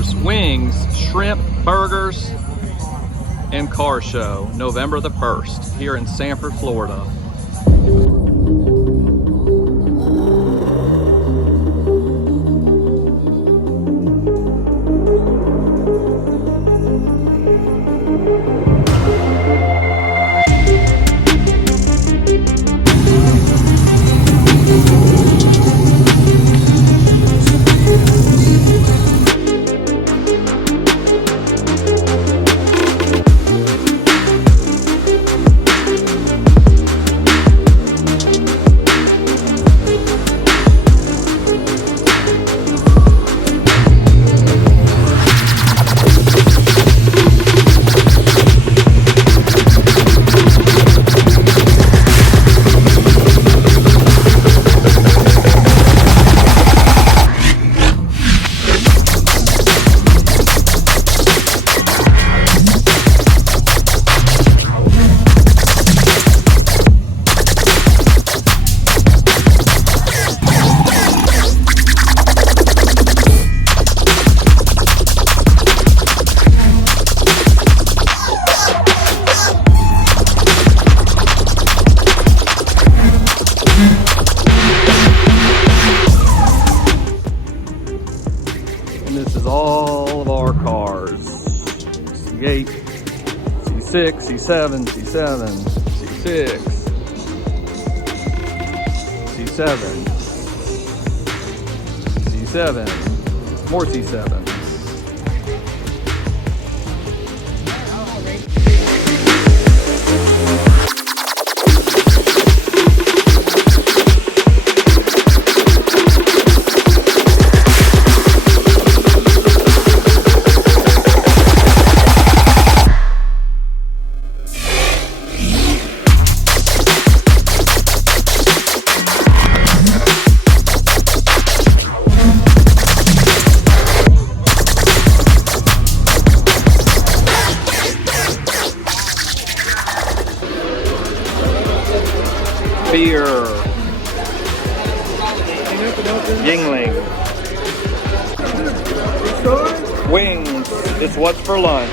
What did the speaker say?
Hooters, wings, shrimp, burgers, and car show, November the 1st, here in Sanford, Florida. And this is all of our cars. C8, C6, C7, C7, C6, C7, C7, more C7. Beer, Yingling, wings, it's what's for lunch.